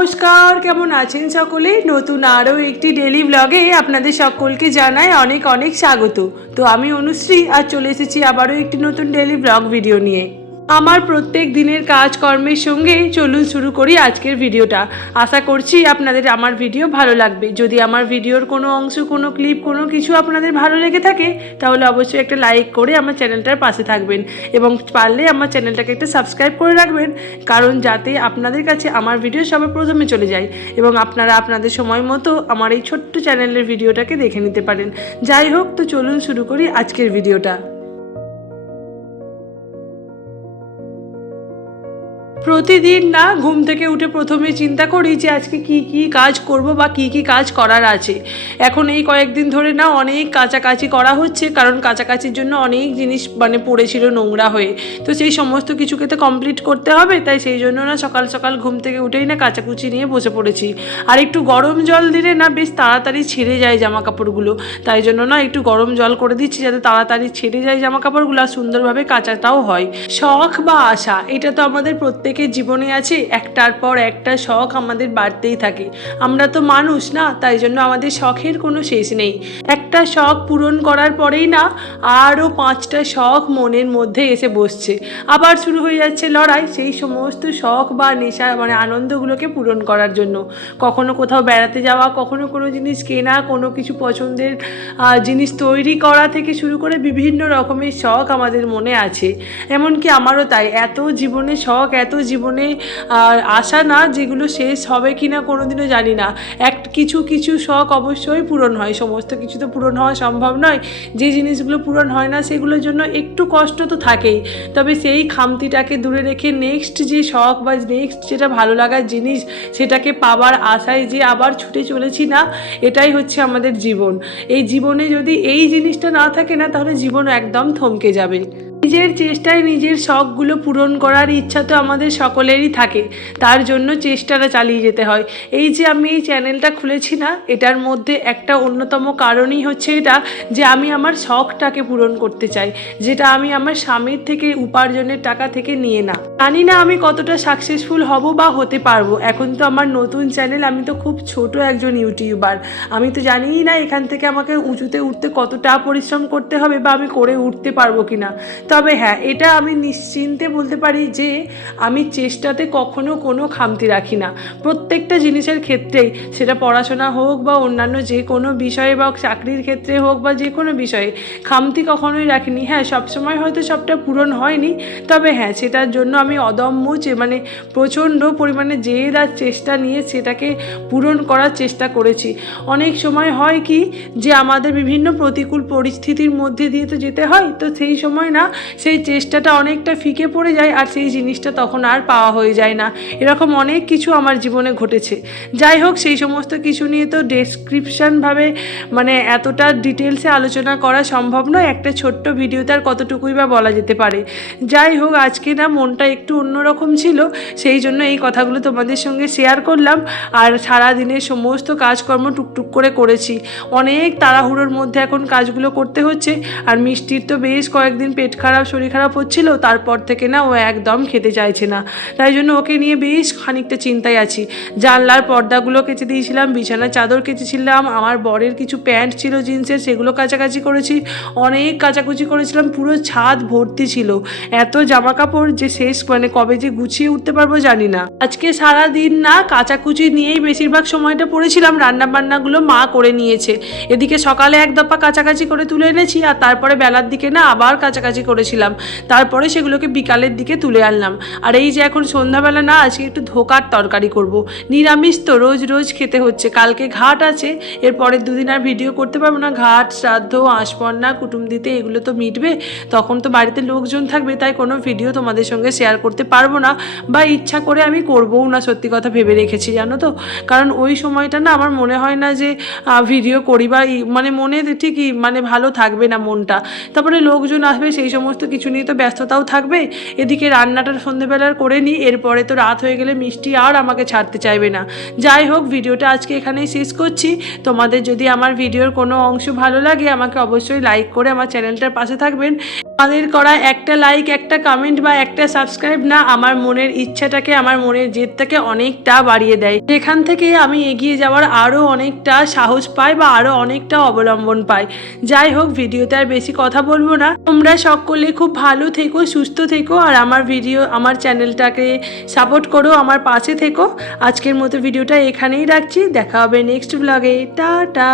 নমস্কার, কেমন আছেন সকলে? নতুন আরও একটি ডেলি ব্লগে আপনাদের সকলকে জানাই অনেক অনেক স্বাগত। তো আমি অনুশ্রী আর চলে এসেছি আবারও একটি নতুন ডেলি ব্লগ ভিডিও নিয়ে। আমার প্রত্যেক দিনের কাজকর্মের সঙ্গে চলুন শুরু করি আজকের ভিডিওটা। আশা করছি আপনাদের আমার ভিডিও ভালো লাগবে। যদি আমার ভিডিওর কোনো অংশ, কোনো ক্লিপ, কোনো কিছু আপনাদের ভালো লেগে থাকে তাহলে অবশ্যই একটা লাইক করে আমার চ্যানেলটার পাশে থাকবেন এবং পারলে আমার চ্যানেলটাকে একটা সাবস্ক্রাইব করে রাখবেন, কারণ যাতে আপনাদের কাছে আমার ভিডিও সবার প্রথমে চলে যায় এবং আপনারা আপনাদের সময় মতো আমার এই ছোট্ট চ্যানেলের ভিডিওটাকে দেখে নিতে পারেন। যাই হোক, তো চলুন শুরু করি আজকের ভিডিওটা। প্রতিদিন না ঘুম থেকে উঠে প্রথমে চিন্তা করি যে আজকে কি কি কাজ করব বা কি কি কাজ করার আছে। এখন এই কয়েকদিন ধরে না অনেক কাচাকাচি করা হচ্ছে, কারণ কাচাকাচির জন্য অনেক জিনিস পড়েছিল নোংরা হয়ে। তো সেই সমস্ত কিছুকে তো কমপ্লিট করতে হবে, তাই সেই জন্য না সকাল সকাল ঘুম থেকে উঠেই না কাচাকুচি নিয়ে বসে পড়েছি। আর একটু গরম জল দিলে না বেশ তাড়াতাড়ি ছেড়ে যায় জামা কাপড়গুলো, তাই জন্য না একটু গরম জল করে দিচ্ছি যাতে তাড়াতাড়ি ছেড়ে যায় জামা কাপড়গুলো আর সুন্দরভাবে কাচাটাও হয়। শখ বা আশা, এটা তো আমাদের প্রত্যেকের জীবনে আছে, একটার পর একটা শখ আমাদের বাড়তেই থাকে। আমরা তো মানুষ না, তাই জন্য আমাদের শখের কোনো শেষ নেই। একটা শখ পূরণ করার পরেই না আরও 5টা শখ মনের মধ্যে এসে বসছে, আবার শুরু হয়ে যাচ্ছে লড়াই সেই সমস্ত শখ বা নেশা আনন্দগুলোকে পূরণ করার জন্য। কখনো কোথাও বেড়াতে যাওয়া, কখনো কোনো জিনিস কেনা, কোনো কিছু পছন্দের জিনিস তৈরি করা থেকে শুরু করে বিভিন্ন রকমের শখ আমাদের মনে আছে। এমনকি আমারও তাই, এত জীবনে শখ, এত জীবনে আশা না যেগুলো শেষ হবে কি না কোনোদিনও জানি না। কিছু কিছু শখ অবশ্যই পূরণ হয়, সমস্ত কিছু তো পূরণ হওয়া সম্ভব নয়। যে জিনিসগুলো পূরণ হয় না সেগুলোর জন্য একটু কষ্ট তো থাকেই, তবে সেই খামতিটাকে দূরে রেখে নেক্সট যে শখ বা নেক্সট যেটা ভালো লাগার জিনিস সেটাকে পাওয়ার আশায় যে আবার ছুটে চলেছি না, এটাই হচ্ছে আমাদের জীবন। এই জীবনে যদি এই জিনিসটা না থাকে না তাহলে জীবন একদম থমকে যাবে। নিজের চেষ্টায় নিজের শখগুলো পূরণ করার ইচ্ছা তো আমাদের সকলেরই থাকে, তার জন্য চেষ্টাটা চালিয়ে যেতে হয়। এই যে আমি এই চ্যানেলটা খুলেছি না, এটার মধ্যে একটা অন্যতম কারণই হচ্ছে এটা যে আমি আমার শখটাকে পূরণ করতে চাই, যেটা আমি আমার স্বামীর থেকে উপার্জনের টাকা থেকে নিয়ে না। জানি না আমি কতটা সাকসেসফুল হব বা হতে পারবো। এখন তো আমার নতুন চ্যানেল, আমি তো খুব ছোট একজন ইউটিউবার, আমি তো জানিই না এখান থেকে আমাকে উঁচুতে উঠতে কতটা পরিশ্রম করতে হবে বা আমি করে উঠতে পারবো কিনা। তবে হ্যাঁ, এটা আমি নিশ্চিন্তে বলতে পারি যে আমি চেষ্টাতে কখনো কোনো খামতি রাখি না। প্রত্যেকটা জিনিসের ক্ষেত্রেই, সেটা পড়াশোনা হোক বা অন্যান্য যে কোনো বিষয়ে বা চাকরির ক্ষেত্রে হোক বা যে কোনো বিষয়ে, খামতি কখনোই রাখিনি। হ্যাঁ, সবসময় হয়তো সবটা পূরণ হয়নি, তবে হ্যাঁ সেটার জন্য আমি অদম্য প্রচণ্ড পরিমাণে জেদ আর চেষ্টা নিয়ে সেটাকে পূরণ করার চেষ্টা করেছি। অনেক সময় হয় কি যে আমাদের বিভিন্ন প্রতিকূল পরিস্থিতির মধ্যে দিয়ে তো যেতে হয়, তো সেই সময় না সেই চেষ্টাটা অনেকটা ফিকে পড়ে যায় আর সেই জিনিসটা তখন আর পাওয়া হয়ে যায় না। এরকম অনেক কিছু আমার জীবনে ঘটেছে। যাই হোক, সেই সমস্ত কিছু নিয়ে তো ডেসক্রিপশনভাবে এতটা ডিটেলসে আলোচনা করা সম্ভব নয়, একটা ছোট্ট ভিডিওতে আর কতটুকুই বা বলা যেতে পারে। যাই হোক, আজকে না মনটা একটু অন্যরকম ছিল, সেই জন্য এই কথাগুলো তোমাদের সঙ্গে শেয়ার করলাম। আর সারাদিনের সমস্ত কাজকর্ম টুকটুক করে করেছি, অনেক তাড়াহুড়োর মধ্যে এখন কাজগুলো করতে হচ্ছে। আর মিষ্টির তো বেশ কয়েকদিন পেট খারাপ, শরীর খারাপ হচ্ছিল, তারপর থেকে না ও একদম খেতে চাইছে না, তাই জন্য ওকে নিয়ে বেশ খানিকটা চিন্তায় আছি। জানলার পর্দাগুলো কেচে দিয়েছিলাম, বিছানার চাদর কেচেছিলাম, আমার বরের কিছু প্যান্ট ছিল জিন্সের, সেগুলো কাচাকাচি করেছি, অনেক কাচাকুচি করেছিলাম, পুরো ছাদ ভর্তি ছিল এত জামা কাপড় যে শেষ কবে যে গুছিয়ে উঠতে পারবো জানি না। আজকে সারা দিন না কাচাকুচি নিয়েই বেশিরভাগ সময়টা পড়েছিলাম, রান্নাবান্নাগুলো মা করে নিয়েছে। এদিকে সকালে এক দফা কাচাকাচি করে তুলে এনেছি, আর তারপরে বেলার দিকে না আবার কাচাকাচি করেছিলাম, তারপরে সেগুলোকে বিকালের দিকে তুলে আনলাম। আর এই যে এখন সন্ধ্যাবেলা না আজকে একটু ধোকার তরকারি করব, নিরামিষ তো রোজ রোজ খেতে হচ্ছে। কালকে ঘাট আছে, এর পরের দুদিন আর ভিডিও করতে পারবো না, ঘাট, শ্রাদ্ধ, আঁশপন্না, কুটুম দিতে এগুলো তো মিটবে, তখন তো বাড়িতে লোকজন থাকবে, তাই কোনো ভিডিও তোমাদের সঙ্গে শেয়ার করতে পারবো না বা ইচ্ছা করে আমি করবও না, সত্যি কথা ভেবে রেখেছি জানো তো। কারণ ওই সময়টা না আমার মনে হয় না যে ভিডিও করি বা মনে ঠিকই ভালো থাকবে না মনটা, তারপরে লোকজন আসবে, সেই সমস্ত কিছু নিয়ে তো ব্যস্ততাও থাকবে। এদিকে রান্নাটা সন্ধ্যেবেলার করে নিই, এরপরে তো রাত হয়ে গেলে মিষ্টি আর আমাকে ছাড়তে চাইবে না। যাই হোক, ভিডিওটা আজকে এখানেই শেষ করছি। তোমাদের যদি আমার ভিডিওর কোনো অংশ ভালো লাগে আমাকে অবশ্যই লাইক করে আমার চ্যানেলটার পাশে থাকবেন। তাদের করা একটা লাইক, একটা কমেন্ট বা একটা সাবস্ক্রাইব না আমার মনের ইচ্ছাটাকে, আমার মনের জেদটাকে অনেকটা বাড়িয়ে দেয়। সেখান থেকে আমি এগিয়ে যাওয়ার আরও অনেকটা সাহস পাই বা আরও অনেকটা অবলম্বন পাই। যাই হোক, ভিডিওতে আর বেশি কথা বলবো না। তোমরা সকলে খুব ভালো থেকো, সুস্থ থেকো, আর আমার চ্যানেলটাকে সাপোর্ট করো, আমার পাশে থেকো। আজকের মতো ভিডিওটা এখানেই রাখছি, দেখা হবে নেক্সট ব্লগে। টাটা।